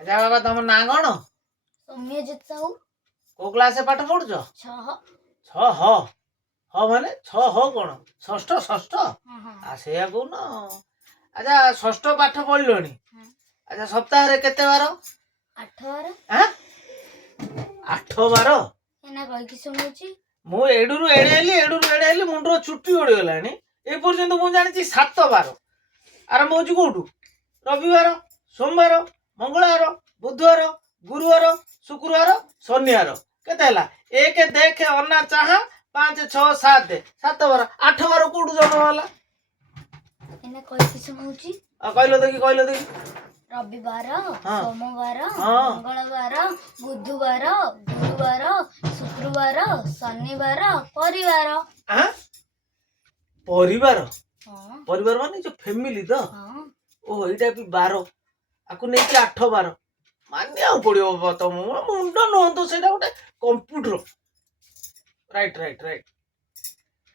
अच्छा बाबा तुम ना कौन सौम्यजित साहू को क्लास पाठ पढ़ुच 6 छ ह ह माने छ ह कौन षष्ठ षष्ठ हाँ से कौन अच्छा षष्ठ पाठ पढ़लनि अच्छा सप्ताह केते बार 8 बार हाँ 8 बार एना कहि कि सुनुची मु एडुरु एड़े मुंडर छुट्टी उड़गलानी ए पर्यंत मु जानी 7 बार आरंभ होची कोठू रविवार सोमवार मंगलवार बुधवार गुरुवार शुक्रवार शनिवार केते हला एक देख अन्ना चाहा 5 6 7 7 बार 8 बार कोठू जन्म होला एना कहि कि सुनुची कहलो देखी रविवार हाँ। सोमवार हाँ। मंगलवार बुधवार गुरुवार शुक्रवार शनिवार परिवार हाँ परिवार हाँ परिवार माने जो फैमिली तो हाँ ओ एटा भी 12 आकु नै 8 बार मानिया पड़ियो तम मुंड न तो सेटा गोटे कंप्यूटर राइट